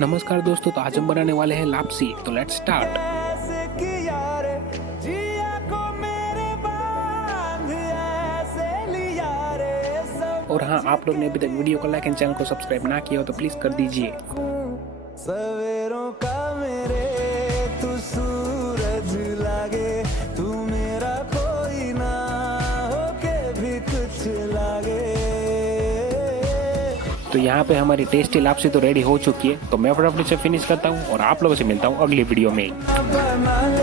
नमस्कार दोस्तों, तो आज हम बनाने वाले हैं लापसी। तो लेट्स स्टार्ट। और हाँ, आप लोग ने अभी तक वीडियो को लाइक एंड चैनल को सब्सक्राइब ना किया हो तो प्लीज कर दीजिए। सवेरों का मेरे तू सूरज लागे, तू मेरा कोई ना होके भी कुछ लागे। तो यहाँ पे हमारी टेस्टी लापसी तो रेडी हो चुकी है, तो मैं फटाफट से फिनिश करता हूँ और आप लोगों से मिलता हूँ अगली वीडियो में।